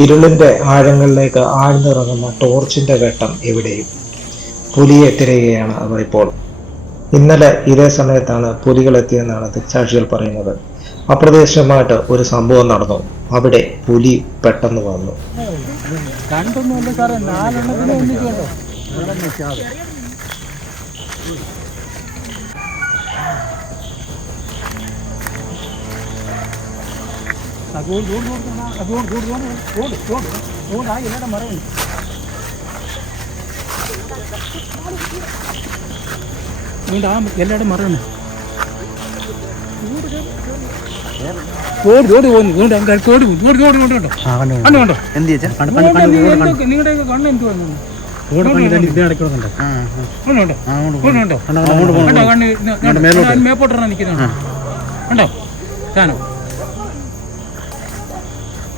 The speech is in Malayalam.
ഇരുളിന്റെ ആഴങ്ങളിലേക്ക് ആഴ്ന്നിറങ്ങുന്ന ടോർച്ചിന്റെ വെട്ടം എവിടെയും. പുലിയെ തിരയുകയാണ് അവർ ഇപ്പോൾ. ഇന്നലെ ഇതേ സമയത്താണ് പുലികൾ എത്തിയെന്നാണ് ദൃക്സാക്ഷികൾ പറയുന്നത്. അപ്രതീക്ഷിതമായിട്ട് ഒരു സംഭവം നടന്നു. അവിടെ പുലി പെട്ടെന്ന് വന്നു. എല്ലാവരും മറന്നു നിങ്ങളുടെ കണ്ണ് മേപ്പോട്ടാണ് നിൽക്കുന്നത് കണ്ടോ സാധനം.